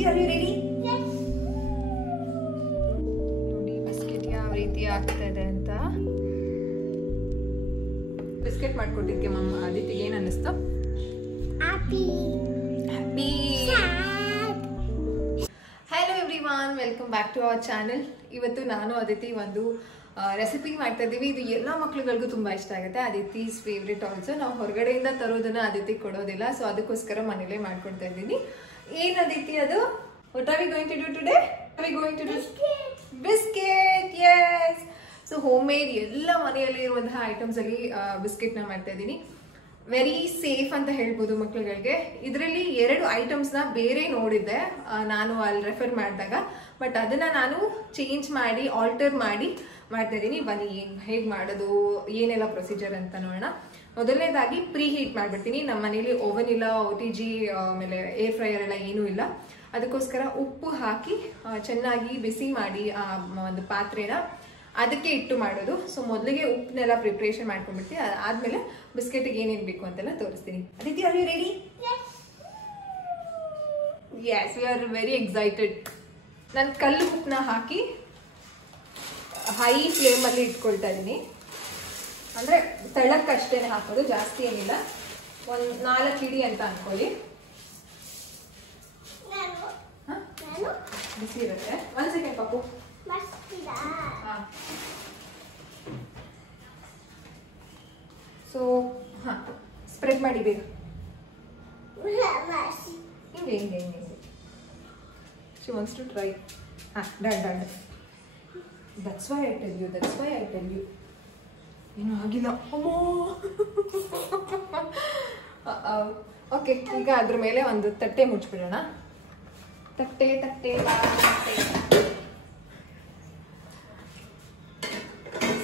Aditi, are you ready? Yes. ನೋಡಿ biscuit ಯಾವ ರೀತಿ ಆಗ್ತದೆ ಅಂತ. ಬಿಸ್ಕೆಟ್ ಮಾಡ್ಕೊಟ್ಟಿದ್ಕೆ ಮಮ್ಮ ಆದಿತಿಗೆ ಏನು ಅನ್ನಿಸ್ತು? Happy. Hello everyone, welcome back to our channel. ಇವತ್ತು ನಾನು ಆದಿತಿ ಒಂದು ರೆಸಿಪಿ ಮಾಡ್ತಾ ಇದ್ದೀವಿ. ಇದು ಎಲ್ಲ ಮಕ್ಳುಗಳಿಗೂ ತುಂಬಾ ಇಷ್ಟ ಆಗುತ್ತೆ. ಆದಿತಿಸ್ ಫೇವ್ರೇಟ್ ಆಲ್ಸೋ. ನಾವು ಹೊರಗಡೆಯಿಂದ ತರೋದನ್ನ ಆದಿತಿಗೆ ಕೊಡೋದಿಲ್ಲ, ಸೊ ಅದಕ್ಕೋಸ್ಕರ ಮನೇಲೇ ಮಾಡ್ಕೊಡ್ತಾ ಇದ್ದೀನಿ. ಏನ್ ಆದಿತಿ ಅದು? What are we going to do today? Are we going to do biscuit? Yes. So homemade ಎಲ್ಲ ಮನೆಯಲ್ಲಿ ಇರುವಂತಹ ಐಟಮ್ಸ್ ಅಲ್ಲಿ ಬಿಸ್ಕೆಟ್ ನ ಮಾಡ್ತಾ ಇದ್ದೀನಿ. ವೆರಿ ಸೇಫ್ ಅಂತ ಹೇಳ್ಬೋದು ಮಕ್ಳುಗಳಿಗೆ. ಇದರಲ್ಲಿ 2 ಐಟಮ್ಸ್ ನ ಬೇರೆ ನೋಡಿದ್ದೆ ನಾನು ಅಲ್ಲಿ ರೆಫರ್ ಮಾಡಿದಾಗ, ಬಟ್ ಅದನ್ನ ನಾನು ಚೇಂಜ್ ಮಾಡಿ ಆಲ್ಟರ್ ಮಾಡಿ ಮಾಡ್ತಾ ಇದ್ದೀನಿ. ಬನ್ನಿ ಹೇಗೆ ಮಾಡೋದು, ಏನೆಲ್ಲ ಪ್ರೊಸೀಜರ್ ಅಂತ ನೋಡೋಣ. ಮೊದಲನೇದಾಗಿ ಪ್ರೀ ಹೀಟ್ ಮಾಡ್ಬಿಡ್ತೀನಿ. ನಮ್ಮ ಮನೇಲಿ ಓವನ್ ಇಲ್ಲ, OTG ಆಮೇಲೆ ಏರ್ ಫ್ರೈಯರ್ ಎಲ್ಲ ಏನೂ ಇಲ್ಲ. ಅದಕ್ಕೋಸ್ಕರ ಉಪ್ಪು ಹಾಕಿ ಚೆನ್ನಾಗಿ ಬಿಸಿ ಮಾಡಿ ಆ ಒಂದು ಪಾತ್ರೆನ ಅದಕ್ಕೆ ಇಟ್ಟು ಮಾಡೋದು. ಸೊ ಮೊದಲಿಗೆ ಉಪ್ಪನ್ನೆಲ್ಲ ಪ್ರಿಪ್ರೇಷನ್ ಮಾಡ್ಕೊಂಡ್ಬಿಡ್ತೀನಿ. ಆದ್ಮೇಲೆ ಬಿಸ್ಕೆಟ್ಗೆ ಏನೇನು ಬೇಕು ಅಂತೆಲ್ಲ ತೋರಿಸ್ತೀನಿ. Aditi, are you ready? Yes, we are very excited. ನಾನು ಕಲ್ಲು ಉಪ್ಪನ್ನ ಹಾಕಿ ಹೈ ಫ್ಲೇಮಲ್ಲಿ ಇಟ್ಕೊಳ್ತಾ ಇದ್ದೀನಿ. ಅಂದರೆ ತಳಕ್ಕಷ್ಟೇ ಹಾಕೋದು, ಜಾಸ್ತಿ ಏನಿಲ್ಲ. ಒಂದು 4 ಹಿಡಿ ಅಂತ ಅನ್ಕೊಳ್ಳಿ. ಬಿಸಿ ಇರುತ್ತೆ. 1 ಸೆಕೆಂಡ್ ಪಾಪು. ಸೊ ಸ್ಪ್ರೆಡ್ ಮಾಡಿ ಬೇಗ. ಹಿಂಗೆ ಹಿಂಗೆ ಹಿಂಗೆ. She wants to try. Done. That's why I tell you. ಏನು ಆಗಿಲ್ಲ. ಓಕೆ, ಈಗ ಅದ್ರ ಮೇಲೆ ಒಂದು ತಟ್ಟೆ ಮುಚ್ಚಿಬಿಡೋಣ. ತಟ್ಟೆ.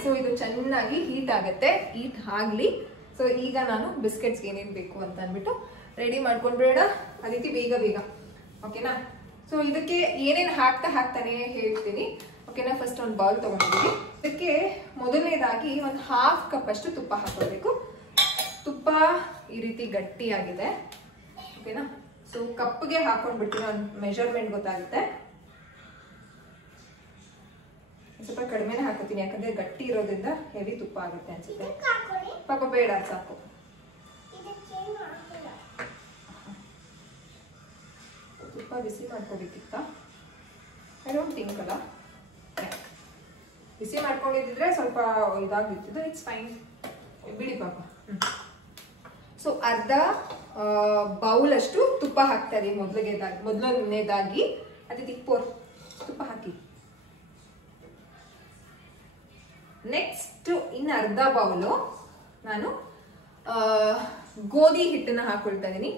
ಸೊ ಇದು ಚೆನ್ನಾಗಿ ಹೀಟ್ ಆಗುತ್ತೆ. ಹೀಟ್ ಆಗಲಿ. ಸೊ ಈಗ ನಾನು ಬಿಸ್ಕೆಟ್ಸ್ಗೆ ಏನೇನು ಬೇಕು ಅಂತ ಅಂದ್ಬಿಟ್ಟು ರೆಡಿ ಮಾಡ್ಕೊಂಡ್ಬಿಡೋಣ. ಅದಿತಿ ಬೇಗ ಓಕೆನಾ? ಸೊ ಇದಕ್ಕೆ ಏನೇನು ಹಾಕ್ತಾನೆ ಹೇಳ್ತೀನಿ. ಓಕೆನಾ? ಫಸ್ಟ್ ಒಂದು ಬೌಲ್ ತಗೊಂಡಿದ್ದೀನಿ. ಇದಕ್ಕೆ ಮೊದಲನೇದಾಗಿ ಒಂದು 1/2 ಕಪ್ ಅಷ್ಟು ತುಪ್ಪ ಹಾಕೋಬೇಕು. ತುಪ್ಪ ಈ ರೀತಿ ಗಟ್ಟಿಯಾಗಿದೆ. ಓಕೆನಾ? ಸೊ ಕಪ್ಗೆ ಹಾಕೊಂಡ್ಬಿಡ್ತೀನಿ, ಒಂದು ಮೆಜರ್ಮೆಂಟ್ ಗೊತ್ತಾಗುತ್ತೆ. ಸ್ವಲ್ಪ ಕಡಿಮೆನೆ ಹಾಕೋತೀನಿ, ಯಾಕಂದ್ರೆ ಗಟ್ಟಿ ಇರೋದ್ರಿಂದ ಹೆವಿ ತುಪ್ಪ ಆಗುತ್ತೆ ಅನ್ಸುತ್ತೆ. ಪಾಪ ಬೇಡ, ಸಾಕು. ತುಪ್ಪ ಬಿಸಿ ಮಾಡ್ಕೋಬೇಕಿತ್ತ? ಐ ಡೋಂಟ್ ಥಿಂಕ್ ಅಲ್ಲ. ಬಿಸಿ ಮಾಡ್ಕೊಂಡಿದ್ರೆ ಸ್ವಲ್ಪ ಇದಾಗ್ಬಿಟ್ಟಿದ್ದು. ಇಟ್ಸ್ ಫೈನ್, ಬಿಡಿ ಪಾಪ. ಸೊ ಅರ್ಧ ಬೌಲ್ ಅಷ್ಟು ತುಪ್ಪ ಹಾಕ್ತಾ ಇದೀನಿ ಮೊದಲನೇದಾಗಿ. ಅದಕ್ಕೆ ತುಪ್ಪ ಹಾಕಿ. ನೆಕ್ಸ್ಟ್ ಇನ್ನು ಅರ್ಧ ಬೌಲು ನಾನು ಗೋಧಿ ಹಿಟ್ಟನ್ನ ಹಾಕೊಳ್ತಾ ಇದೀನಿ.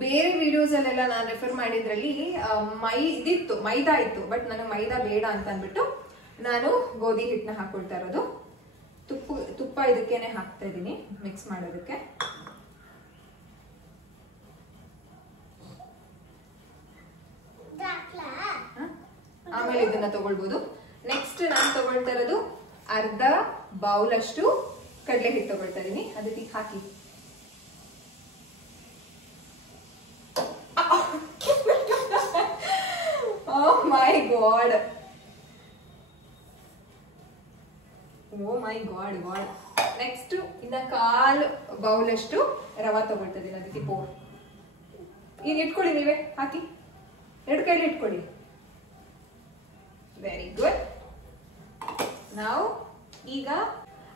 ಬೇರೆ ವಿಡಿಯೋಸ್ ಅಲ್ಲೆಲ್ಲ ನಾನು ರೆಫರ್ ಮಾಡಿದ್ರಲ್ಲಿ ಮೈದಾ ಇತ್ತು, ಬಟ್ ನನಗೆ ಮೈದಾ ಬೇಡ ಅಂತ ಅಂದ್ಬಿಟ್ಟು ನಾನು ಗೋಧಿ ಹಿಟ್ಟನ್ನ ಹಾಕೊಳ್ತಾ ಇರೋದು. ತುಪ್ಪ ಇದಕ್ಕೇನೆ ಹಾಕ್ತಾ ಇದ್ದೀನಿ ಮಿಕ್ಸ್ ಮಾಡೋದಕ್ಕೆ. ಆಮೇಲೆ ಇದನ್ನ ತಗೊಳ್ಬಹುದು. ನೆಕ್ಸ್ಟ್ ನಾನು ತಗೊಳ್ತಾ ಇರೋದು ಅರ್ಧ ಬೌಲ್ ಅಷ್ಟು ಕಡಲೆ ಹಿಟ್ಟು ತಗೊಳ್ತಾ ಇದೀನಿ. ಅದಕ್ಕೆ ಹಾಕಿ. ಓ ಮೈ ಗಾಡ್. ನೆಕ್ಸ್ಟ್ ಇನ್ನ 1/4 ಬೌಲ್ ಅಷ್ಟು ರವಾ ತಗೊಳ್ತಾ ಇದೀನಿ. ಅದಕ್ಕೆ ಈಗ ಇಟ್ಕೊಳ್ಳಿ, ನೀವೇ ಹಾಕಿ. 2 ಕೈಲಿ ಇಟ್ಕೊಳ್ಳಿ. Very good. ನಾವು ಈಗ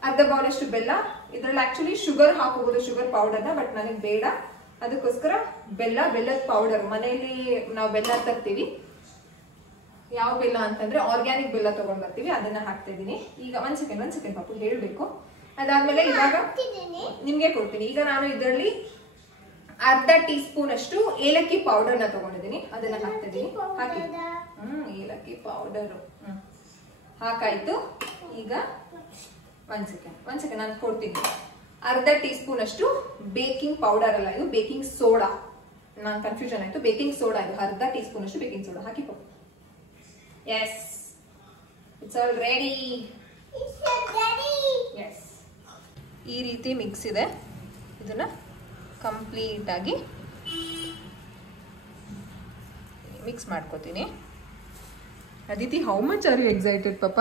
ಅರ್ಧ ಬೌಲ್ ಅಷ್ಟು ಬೆಲ್ಲ. ಇದ್ರಲ್ಲಿ ಆಕ್ಚುಲಿ ಶುಗರ್ ಹಾಕೋಬಹುದು, ಶುಗರ್ ಪೌಡರ್ನ, ಬಟ್ ನನಗೆ ಬೇಡ. ಅದಕ್ಕೋಸ್ಕರ ಬೆಲ್ಲದ ಪೌಡರ್. ಮನೆಯಲ್ಲಿ ನಾವು ಬೆಲ್ಲ ತರ್ತೀವಿ. ಯಾವ ಬೆಲ್ಲ ಅಂತಂದ್ರೆ ಆರ್ಗ್ಯಾನಿಕ್ ಬೆಲ್ಲ ತಗೊಂಡ್ ಬರ್ತೀವಿ, ಅದನ್ನ ಹಾಕ್ತಾ ಇದೀನಿ. ಈಗ 1 ಸೆಕೆಂಡ್ ಪಾಪು ಹೇಳ್ಬೇಕು. ಅದಾದ್ಮೇಲೆ ಇವಾಗ ನಿಮ್ಗೆ ಕೊಡ್ತೀನಿ. ಈಗ ನಾನು ಇದರಲ್ಲಿ ಅರ್ಧ ಟೀ ಸ್ಪೂನ್ ಅಷ್ಟು ಏಲಕ್ಕಿ ಪೌಡರ್ನ ತಗೊಂಡಿದ್ದೀನಿ. ಅದನ್ನ ಹಾಕ್ತಾ ಇದೀನಿ. ಹಾಕಿ. ಏಲಕ್ಕಿ ಪೌಡರ್ ಹಾಕಾಯ್ತು. ಈಗ 1 ಸೆಕೆಂಡ್ ನಾನು ಕೊಡ್ತೀನಿ. ಅರ್ಧ ಟೀ ಸ್ಪೂನ್ ಅಷ್ಟು ಬೇಕಿಂಗ್ ಪೌಡರ್ ಅಲ್ಲ, ಇದು ಬೇಕಿಂಗ್ ಸೋಡಾ. ನಾನು ಕನ್ಫ್ಯೂಷನ್ ಆಯ್ತು. ಬೇಕಿಂಗ್ ಸೋಡಾ ಇದು. ಅರ್ಧ ಟೀ ಸ್ಪೂನ್ ಅಷ್ಟು ಬೇಕಿಂಗ್ ಸೋಡಾ ಹಾಕಿ. Yes, it's all ready. Yes, ಈ ರೀತಿ ಮಿಕ್ಸ್ ಇದೆ. ಇದನ್ನ ಕಂಪ್ಲೀಟ್ ಆಗಿ ಮಿಕ್ಸ್ ಮಾಡ್ಕೋತೀನಿ. Aditi, how much are you excited ಪಾಪ?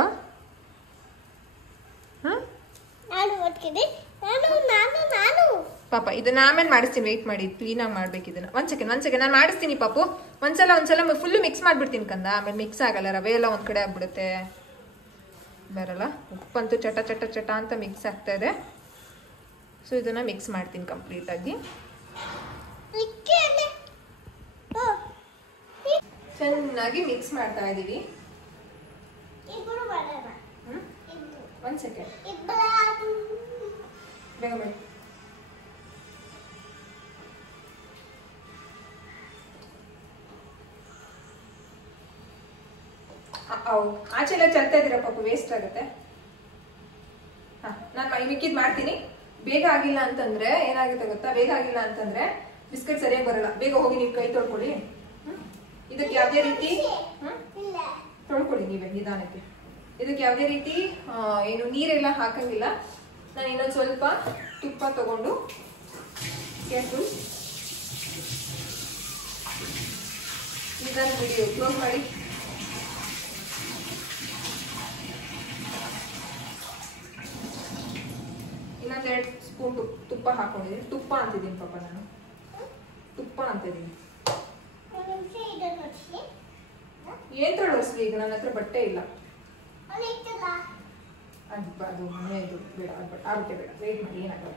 ಪಾಪ ಇದನ್ನ ಆಮೇಲೆ ಮಾಡಿಸ್ತೀನಿ, ವೆಯ್ಟ್ ಮಾಡಿ. ಕ್ಲೀನಾಗಿ ಮಾಡ್ಬೇಕು ಇದನ್ನ. ಒಂದ್ ಸೆಕೆಂಡ್ ನಾನು ಮಾಡಿಸ್ತೀನಿ ಪಾಪು. ಒಂದ್ಸಲ ಫುಲ್ ಮಿಕ್ಸ್ ಮಾಡ್ಬಿಡ್ತೀನಿ ಕಂದ. ಆಮೇಲೆ ಮಿಕ್ಸ್ ಆಗಲ್ಲ, ರವೆ ಎಲ್ಲ ಒಂದ್ ಕಡೆ ಆಗ್ಬಿಡುತ್ತೆ, ಬರಲ್ಲ. ಉಪ್ಪಂತೂ ಚಟ ಚಟ ಚಟ ಅಂತ ಮಿಕ್ಸ್ ಆಗ್ತಾ ಇದೆ. ಸೊ ಇದನ್ನ ಮಿಕ್ಸ್ ಮಾಡ್ತೀನಿ ಕಂಪ್ಲೀಟ್ ಆಗಿ. ಚೆನ್ನಾಗಿ ಮಿಕ್ಸ್ ಮಾಡ್ತಾ ಇದೀವಿ. ಒಂದ್ ಸೆಕೆಂಡ್ ಬೇಗ ಮಾಡಿ. ಆಚೆ ಎಲ್ಲ ಚಲ್ತಾ ಇದೀರ ಪಾಪ, ವೇಸ್ಟ್ ಆಗುತ್ತೆ. ನಾನು ಮಿಕ್ಕಿದ್ ಮಾಡ್ತೀನಿ. ಬೇಗ ಆಗಿಲ್ಲ ಅಂತಂದ್ರೆ ಏನಾಗುತ್ತೆ ಗೊತ್ತಾ? ಬೇಗ ಆಗಿಲ್ಲ ಅಂತಂದ್ರೆ ಬಿಸ್ಕೆಟ್ ಸರಿಯಾಗಿ ಬರಲ್ಲ. ಬೇಗ ಹೋಗಿ ನೀವು ಕೈ ತೊಳ್ಕೊಳ್ಳಿ. ಇದಕ್ಕೆ ಯಾವುದೇ ರೀತಿ ತೊಳ್ಕೊಳ್ಳಿ ನೀವೇ ನಿಧಾನಕ್ಕೆ. ಇದಕ್ಕೆ ಯಾವುದೇ ರೀತಿ ಏನು ನೀರೆಲ್ಲ ಹಾಕಂಗಿಲ್ಲ. ನಾನು ಇನ್ನೊಂದು ಸ್ವಲ್ಪ ತುಪ್ಪ ತಗೊಂಡು ಕೇರ್ಫುಲ್ ನಿಧಾನ ವಿಡಿಯೋ ಕ್ಲೋಸ್ ಮಾಡಿ. ಇನ್ನೊಂದೆರಡು ಸ್ಪೂನ್ ತುಪ್ಪ ಹಾಕೊಂಡಿದ್ದೀನಿ. ತುಪ್ಪ ಅಂತಿದ್ದೀನಿ ಪಾಪ, ನಾನು ತುಪ್ಪ ಅಂತಿದ್ದೀನಿ. ಏನ್ ತೊಳಸ್ಲಿ? ಈಗ ನನ್ನ ಹತ್ರ ಬಟ್ಟೆ ಇಲ್ಲ. ಅದು ಮನೆಯದು ಬೇಡ, ಆಗುತ್ತೆ ಬೇಡ, ವೇಟ್ ಮಾಡಿ, ಏನಾಗಲ್ಲ.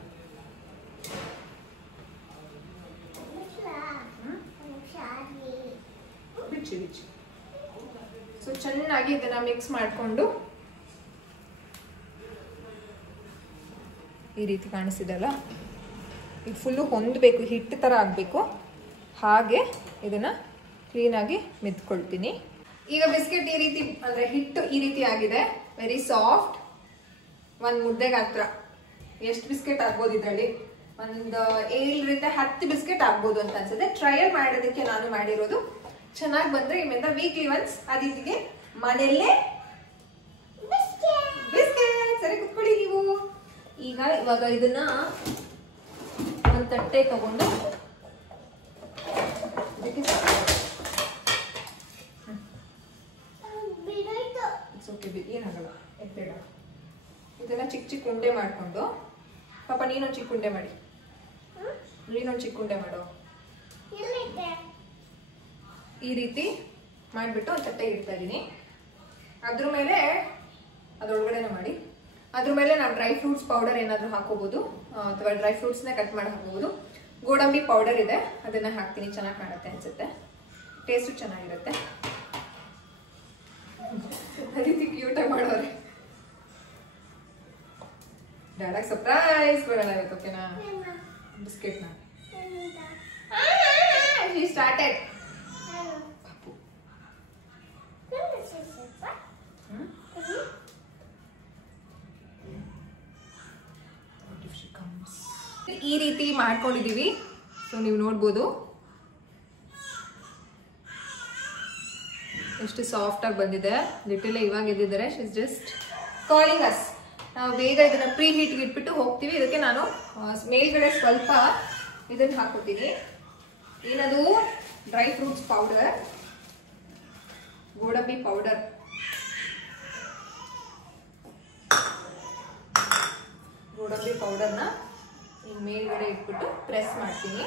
ಬಿಚ್ಚಿ. ಸೊ ಚೆನ್ನಾಗಿ ಇದನ್ನ ಮಿಕ್ಸ್ ಮಾಡಿಕೊಂಡು ಈ ರೀತಿ ಕಾಣಿಸಿದಲ್ಲ, ಇದು ಫುಲ್ಲು ಹೊಂದಬೇಕು, ಹಿಟ್ಟು ಥರ ಆಗಬೇಕು. ಹಾಗೆ ಇದನ್ನ ಕ್ಲೀನಾಗಿ ಮೆತ್ಕೊಳ್ತೀನಿ. ಈಗ ಬಿಸ್ಕೆಟ್ ಈ ರೀತಿ, ಅಂದರೆ ಹಿಟ್ಟು ಈ ರೀತಿ ಆಗಿದೆ, ವೆರಿ ಸಾಫ್ಟ್. ಒಂದು ಮುದ್ದೆಗೆ ಹತ್ರ ಎಷ್ಟು ಬಿಸ್ಕೆಟ್ ಆಗ್ಬೋದು ಇದರಲ್ಲಿ? ಒಂದು 7ರಿಂದ 10 ಬಿಸ್ಕೆಟ್ ಆಗ್ಬೋದು ಅಂತ ಅನ್ಸುತ್ತೆ. ಟ್ರಯಲ್ ಮಾಡೋದಕ್ಕೆ ನಾನು ಮಾಡಿರೋದು. ಚೆನ್ನಾಗಿ ಬಂದರೆ ಇಲ್ಲಿಂದ ವೀಕ್ಲಿ ಒನ್ಸ್ ಅದಿತಿಗೆ ಮನೆಯಲ್ಲೇ ಬಿಸ್ಕೆಟ್. ಸರಿ, ಕುತ್ಕೊಳ್ಳಿ ನೀವು. ಇವಾಗ ಇದನ್ನ ಒಂದು ತಟ್ಟೆ ತಗೊಂಡು ಏನಾಗಲ್ಲ, ಎತ್ತಬೇಡ. ಇದನ್ನ ಚಿಕ್ಕ ಚಿಕ್ಕ ಉಂಡೆ ಮಾಡಿಕೊಂಡು, ಪಾಪ ನೀನೊಂದು ಚಿಕ್ಕ ಉಂಡೆ ಮಾಡಿ, ನೀನೊಂದು ಚಿಕ್ಕ ಉಂಡೆ ಮಾಡೋ. ಈ ರೀತಿ ಮಾಡಿಬಿಟ್ಟು ಒಂದು ತಟ್ಟೆಗೆ ಇಡ್ತಾ ಇದ್ದೀನಿ. ಅದ್ರ ಮೇಲೆ ಅದರೊಳಗಡೆನೆ ಮಾಡಿ. ಅದ್ರ ಮೇಲೆ ನಾವು ಡ್ರೈ ಫ್ರೂಟ್ಸ್ ಪೌಡರ್ ಏನಾದರೂ ಹಾಕೋಬಹುದು, ಅಥವಾ ಡ್ರೈ ಫ್ರೂಟ್ಸ್ನ ಕಟ್ ಮಾಡಿ ಹಾಕೋಬಹುದು. ಗೋಡಂಬಿ ಪೌಡರ್ ಇದೆ, ಅದನ್ನ ಹಾಕ್ತೀನಿ. ಚೆನ್ನಾಗಿ ಕಾಣುತ್ತೆ ಅನ್ಸುತ್ತೆ, ಟೇಸ್ಟು ಚೆನ್ನಾಗಿರುತ್ತೆ. ಅದಕ್ಕೆ ಕ್ಯೂಟಾಗಿ ಮಾಡೋರೆ. ಡ್ಯಾಡಾಗ ಸರ್ಪ್ರೈಸ್ ಕೊಡೋಣ ಇವತ್ತು, ಓಕೆನಾ? ಬಿಸ್ಕೆಟ್ನ ಸ್ಟಾರ್ಟೆಡ್. ಈ ರೀತಿ ಮಾಡ್ಕೊಂಡಿದೀವಿ. ಸೊ ನೀವು ನೋಡ್ಬೋದು ಎಷ್ಟು ಸಾಫ್ಟ್ ಆಗಿ ಬಂದಿದೆ. ಲಿಟಲ್ ಇವಾಗ ಎದ್ದಿದ್ದಾರೆ. She is just calling us. ನಾವು ಬೇಗ ಇದನ್ನ ಪ್ರೀ ಹೀಟ್ಗೆ ಇಟ್ಬಿಟ್ಟು ಹೋಗ್ತೀವಿ. ಇದಕ್ಕೆ ನಾನು ಮೇಲ್ಗಡೆ ಸ್ವಲ್ಪ ಇದನ್ನ ಹಾಕೋತೀನಿ. ಏನದು? ಡ್ರೈ ಫ್ರೂಟ್ಸ್ ಪೌಡರ್, ಗೋಡಂಬಿ ಪೌಡರ್. ಗೋಡಂಬಿ ಪೌಡರ್ನ ಈ ಮೇಲ್ಗಡೆ ಇಟ್ಬಿಟ್ಟು ಪ್ರೆಸ್ ಮಾಡ್ತೀನಿ.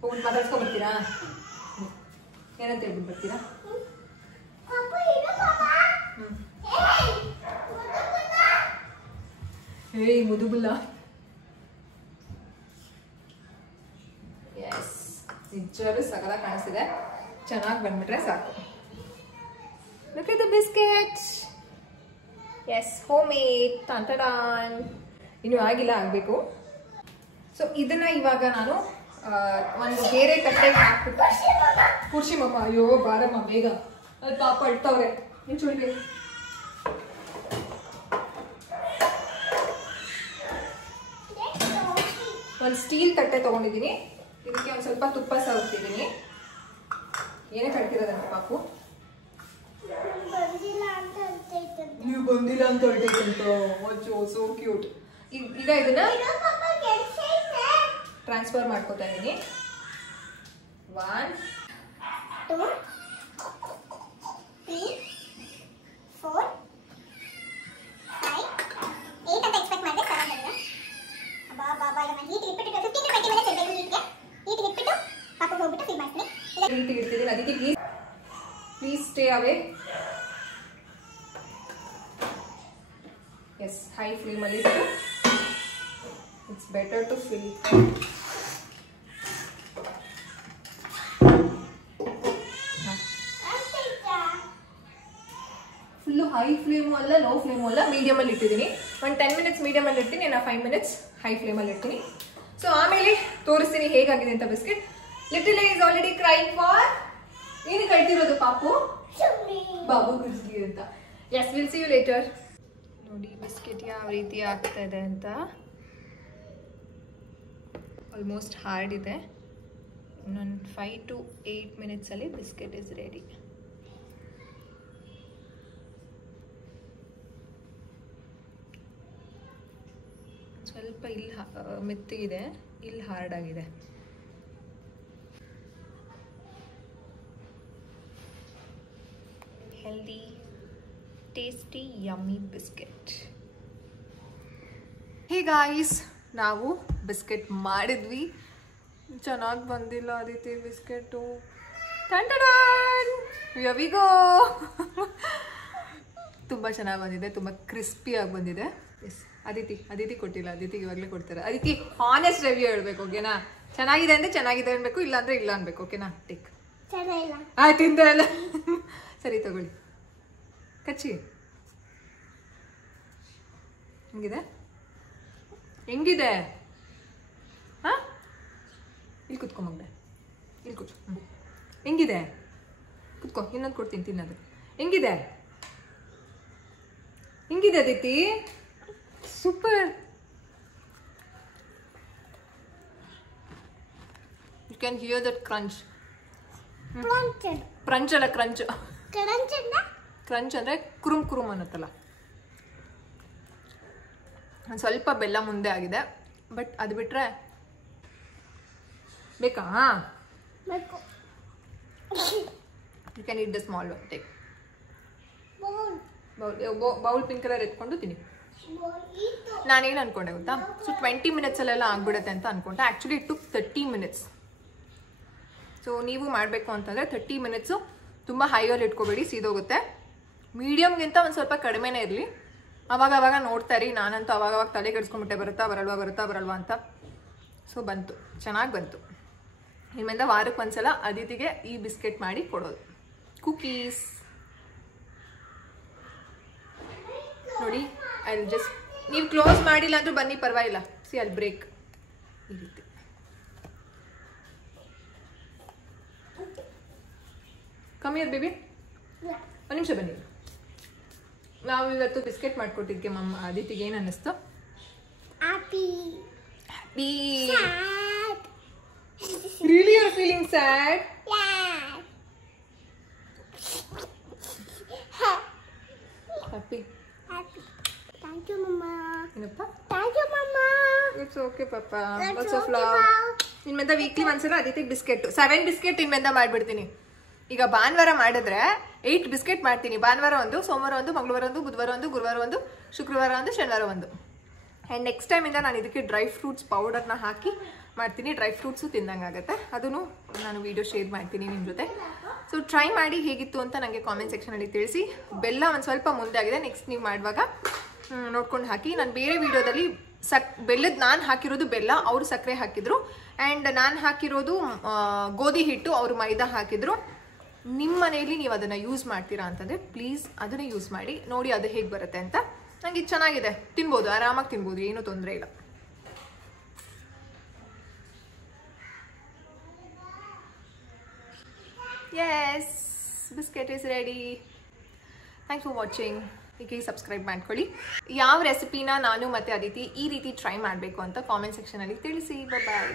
ಹೋಗಿ ಮಾತಾಡ್ಸ್ಕೊಂಡ್ ಬರ್ತೀರಾ? ಏನಂತ ಹೇಳ್ಬಿಟ್ಟು ಬರ್ತೀರಾ? ಹೇಯ್ ಮುದುಗುಲ್ಲ. ಎಸ್, ನಿಜವಾಗ್ಲೂ ಸಕಲ ಕಾಣಿಸ್ತಿದೆ. ಚೆನ್ನಾಗಿ ಬಂದ್ಬಿಟ್ರೆ ಸಾಕು. Look at the biscuit. Yes, homemade. Tantadan. ಇನ್ನು ಆಗಿಲ್ಲ, ಆಗಬೇಕು. ಸೊ ಇದನ್ನ ಇವಾಗ ನಾನು ಒಂದು ಬೇರೆ ತಟ್ಟೆಗೆ ಹಾಕ್ಬಿಟ್ಟು ಕುರ್ಷಿ ಮಮ್ಮ. ಅಯ್ಯೋ ಬಾರಮ್ಮ ಬೇಗ, ಅದು ಪಾಪ ಅಳ್ತವ್ರೆ. ನೀವು ಚುಳ್ಬೇಕು. ಒಂದು ಸ್ಟೀಲ್ ತಟ್ಟೆ ತಗೊಂಡಿದ್ದೀನಿ. ಇದಕ್ಕೆ ಒಂದು ಸ್ವಲ್ಪ ತುಪ್ಪ ಸವರ್ತಿದ್ದೀನಿ. ಏನೇ ಕಟ್ತಿರೋದಂತೆ ಪಾಪು? ನೀವು ಬಂದಿಲ್ಲ ಅಂತ ಹೊರಟೈತಂತ. So cute. ಈಗ ಇದನ್ನ ಟ್ರಾನ್ಸ್ಫರ್ ಮಾಡ್ಕೋತಾ ಇದ್ದೀನಿ. 1 2 3 4 5 8 ಅಂತ ಎಕ್ಸ್ಪೆಕ್ಟ್ ಮಾಡಿದೆ 7 ಬಂದಿದೆ. ಅಬ್ಬಾ ಬಾಬಾ ಈಗ ನಾನು ಹೀಟ್ ಇಟ್ಬಿಟ್ಟು 15 to 20 ಮಿನಿಟ್ಸ್ ಇರಬೇಕು ಹೀಟ್ಗೆ. ಹೀಟ್ ಇಟ್ಬಿಟ್ಟು ಪಾಪಗೆ ಹೋಗ್ಬಿಟ್ಟು ಫೀಲ್ ಮಾಡ್ತೀನಿ. ಹೀಟ್ ಇಡ್ತಿದ್ದೀನಿ. ಅದಕ್ಕೆ please stay away. Yes, high ಫ್ಲೇಮಲ್ಲಿ ಇಟ್ಟು it's better to fill. Full high flame ಅಲ್ಲ, ಲೋ ಫ್ಲೇಮು ಅಲ್ಲ, ಮೀಡಿಯಮಲ್ಲಿ ಇಟ್ಟಿದ್ದೀನಿ. ಒಂದು 10 ಮಿನಿಟ್ಸ್ ಮೀಡಿಯಮಲ್ಲಿ ಇರ್ತೀನಿ, ನಾನು 5 ಮಿನಿಟ್ಸ್ ಹೈ ಫ್ಲೇಮಲ್ಲಿ ಇರ್ತೀನಿ. ಸೊ ಆಮೇಲೆ ತೋರಿಸ್ತೀನಿ ಹೇಗಾಗಿದೆ ಅಂತ biscuit. Little is already crying for ಏನು ಕಳ್ತಿರೋದು ಪಾಪು ಬಾಬು ಗುಜ್ಗಿ ಅಂತ. Yes, will see you later. ನೋಡಿ ಬಿಸ್ಕೆಟ್ ಯಾವ ರೀತಿ ಆಗ್ತಾ ಇದೆ ಅಂತ. ಆಲ್ಮೋಸ್ಟ್ ಹಾರ್ಡ್ ಇದೆ. ಇನ್ನೊಂದು 5 to 8 ಮಿನಿಟ್ಸಲ್ಲಿ ಬಿಸ್ಕೆಟ್ ಇಸ್ ರೆಡಿ. ಸ್ವಲ್ಪ ಇಲ್ಲಿ ಮೆತ್ತಗಿದೆ, ಇಲ್ಲಿ ಹಾರ್ಡ್ ಆಗಿದೆ. Healthy tasty yummy biscuit. Hey guys, ನಾವು ಬಿಸ್ಕೆಟ್ ಮಾಡಿದ್ವಿ. ಚೆನ್ನಾಗಿ ಬಂದಿಲ್ಲ ಅದಿತಿ ಬಿಸ್ಕೆಟು. ಯವಿಗೋ ತುಂಬ ಚೆನ್ನಾಗಿ ಬಂದಿದೆ, ತುಂಬ ಕ್ರಿಸ್ಪಿಯಾಗಿ ಬಂದಿದೆ. ಎಸ್, ಅದಿತಿ ಕೊಟ್ಟಿಲ್ಲ, ಅದಿತಿಗೆ ಇವಾಗಲೇ ಕೊಡ್ತಾರೆ. ಅದಿತಿ ಹಾನೆಸ್ಟ್ ರಿವ್ಯೂ ಹೇಳ್ಬೇಕು, ಓಕೆನಾ? ಚೆನ್ನಾಗಿದೆ ಅಂದರೆ ಚೆನ್ನಾಗಿದೆ ಅನ್ಬೇಕು, ಇಲ್ಲ ಅಂದರೆ ಇಲ್ಲ ಅನ್ಬೇಕು, ಓಕೆನಾ? ಟೇಕ್. ಆಯ್ತು, ತಿಂದೆ ಅಲ್ಲ. ಸರಿ ತಗೊಳ್ಳಿ, ಕಚ್ಚಿ. ಹೆಂಗಿದೆ ಹೆಂಗಿದೆ? ಹಾಂ, ಇಲ್ಲಿ ಕುತ್ಕೊಂಬಂದೆ, ಇಲ್ಲಿ ಕೂತು. ಹೆಂಗಿದೆ? ಕುತ್ಕೋ, ಇನ್ನೊಂದು ಕೊಡ್ತೀನಿ ತಿನ್ನೋದು. ಹೆಂಗಿದೆ ಹೆಂಗಿದೆ Aditi? Super. You can hear that crunch. Crunch ಅಲ್ಲ, ಕ್ರಂಚ್. ಕ್ರಂಚ್ ಅಂದರೆ ಕುರುಮ್ ಕುರುಮ್ ಅನ್ನತ್ತಲ್ಲ. ಸ್ವಲ್ಪ ಬೆಲ್ಲ ಮುಂದೆ ಆಗಿದೆ, ಬಟ್ ಅದು ಬಿಟ್ರೆ ಬೇಕಾ? You can eat the small one. Take bowl pink colour ಎತ್ಕೊಂಡು ತಿನ್ನಿ. ನಾನೇನು ಅನ್ಕೊಂಡೆ ಗೊತ್ತಾ? ಸೊ 20 ಮಿನಿಟ್ಸಲ್ಲೆಲ್ಲ ಆಗ್ಬಿಡುತ್ತೆ ಅಂತ ಅನ್ಕೊಂಡೆ. Actually it took 30 minutes. So ನೀವು ಮಾಡಬೇಕು ಅಂತಂದರೆ 30 ಮಿನಿಟ್ಸು ತುಂಬ ಹೈಯಲ್ಲಿ ಇಟ್ಕೋಬೇಡಿ, ಸೀದೋಗುತ್ತೆ. ಮೀಡಿಯಮ್ಗಿಂತ ಒಂದು ಸ್ವಲ್ಪ ಕಡಿಮೆನೇ ಇರಲಿ. ಅವಾಗ ನೋಡ್ತಾ ಇರಿ. ನಾನಂತೂ ಅವಾಗ ತಲೆ ಕೆಡಿಸ್ಕೊಂಡ್ಬಿಟ್ಟೆ, ಬರುತ್ತಾ ಬರಲ್ವಾ ಅಂತ. ಸೊ ಬಂತು, ಚೆನ್ನಾಗಿ ಬಂತು. ಇನ್ಮೇಲೆ ವಾರಕ್ಕೆ ಒಂದ್ಸಲ ಅದಿತಿಗೆ ಈ ಬಿಸ್ಕೆಟ್ ಮಾಡಿ ಕೊಡೋದು. ಕುಕೀಸ್ ನೋಡಿ. ಅಲ್ಲಿ ಜಸ್ಟ್ ನೀವು ಕ್ಲೋಸ್ ಮಾಡಿಲ್ಲ ಅಂದ್ರೂ ಬನ್ನಿ, ಪರವಾಗಿಲ್ಲ. ಸಿ, ಅಲ್ಲಿ ಬ್ರೇಕ್ ಈ ರೀತಿ. ಕಮ್ಮಿ ಇರ್ ಬೇಬಿ, ಒಂದು ನಿಮಿಷ ಬನ್ನಿ. ನಾವು ಇವತ್ತು ಬಿಸ್ಕೆಟ್ ಮಾಡಿಕೊಟ್ಟಿದ್ದಕ್ಕೆ ಅದಿತಿಗೆ ಏನು ಅನ್ನಿಸ್ತು? Happy. Really, you're feeling sad? Yeah. Happy. Thank you, Mama. ಏನಪ್ಪ? Thank you, Mama. It's okay, Papa. Lots of love. ಇನ್ಮೇಲೆ ವೀಕ್ಲಿ ಒಂದ್ಸಲ ಅದಿತಿಗೆ ಬಿಸ್ಕೆಟ್ 7 ಬಿಸ್ಕೆಟ್ ಇನ್ಮೇಲೆ ಮಾಡ್ಬಿಡ್ತೀನಿ. ಈಗ ಭಾನುವಾರ ಮಾಡಿದ್ರೆ 8 ಬಿಸ್ಕೆಟ್ ಮಾಡ್ತೀನಿ. ಭಾನುವಾರ ಒಂದು, ಸೋಮವಾರ ಒಂದು, ಮಂಗಳವಾರ ಒಂದು, ಬುಧವಾರ ಒಂದು, ಗುರುವಾರ ಒಂದು, ಶುಕ್ರವಾರ ಒಂದು, ಶನಿವಾರ ಒಂದು. ಆ್ಯಂಡ್ ನೆಕ್ಸ್ಟ್ ಟೈಮಿಂದ ನಾನು ಇದಕ್ಕೆ ಡ್ರೈ ಫ್ರೂಟ್ಸ್ ಪೌಡರ್ನ ಹಾಕಿ ಮಾಡ್ತೀನಿ. ಡ್ರೈ ಫ್ರೂಟ್ಸು ತಿಂದಂಗಾಗುತ್ತೆ. ಅದನ್ನು ನಾನು ವೀಡಿಯೋ ಶೇರ್ ಮಾಡ್ತೀನಿ ನಿಮ್ಮ ಜೊತೆ. ಸೊ ಟ್ರೈ ಮಾಡಿ ಹೇಗಿತ್ತು ಅಂತ ನನಗೆ ಕಾಮೆಂಟ್ ಸೆಕ್ಷನಲ್ಲಿ ತಿಳಿಸಿ. ಬೆಲ್ಲ ಒಂದು ಸ್ವಲ್ಪ ಮುಂದೆ ಆಗಿದೆ, ನೆಕ್ಸ್ಟ್ ನೀವು ಮಾಡುವಾಗ ನೋಡ್ಕೊಂಡು ಹಾಕಿ. ನಾನು ಬೇರೆ ವೀಡಿಯೋದಲ್ಲಿ ಬೆಲ್ಲದ ನಾನು ಹಾಕಿರೋದು ಬೆಲ್ಲ, ಅವರು ಸಕ್ಕರೆ ಹಾಕಿದ್ರು. ಆ್ಯಂಡ್ ನಾನು ಹಾಕಿರೋದು ಗೋಧಿ ಹಿಟ್ಟು, ಅವರು ಮೈದಾ ಹಾಕಿದ್ರು. ನಿಮ್ಮ ಮನೆಯಲ್ಲಿ ನೀವು ಅದನ್ನು ಯೂಸ್ ಮಾಡ್ತೀರಾ ಅಂತಂದರೆ ಪ್ಲೀಸ್ ಅದನ್ನೇ ಯೂಸ್ ಮಾಡಿ ನೋಡಿ ಅದು ಹೇಗೆ ಬರುತ್ತೆ ಅಂತ. ನನಗೆ ಇದು ಚೆನ್ನಾಗಿದೆ, ತಿನ್ಬೋದು, ಆರಾಮಾಗಿ ತಿನ್ಬೋದು, ಏನೂ ತೊಂದರೆ ಇಲ್ಲ. Yes, biscuit is ready. Thanks for watching. ಹೀಗೆ ಸಬ್ಸ್ಕ್ರೈಬ್ ಮಾಡ್ಕೊಳ್ಳಿ. ಯಾವ ರೆಸಿಪಿನ ನಾನು ಮತ್ತು ಅದಿತಿ ಈ ರೀತಿ ಟ್ರೈ ಮಾಡಬೇಕು ಅಂತ ಕಾಮೆಂಟ್ ಸೆಕ್ಷನಲ್ಲಿ ತಿಳಿಸಿ. ಬಾಯ್.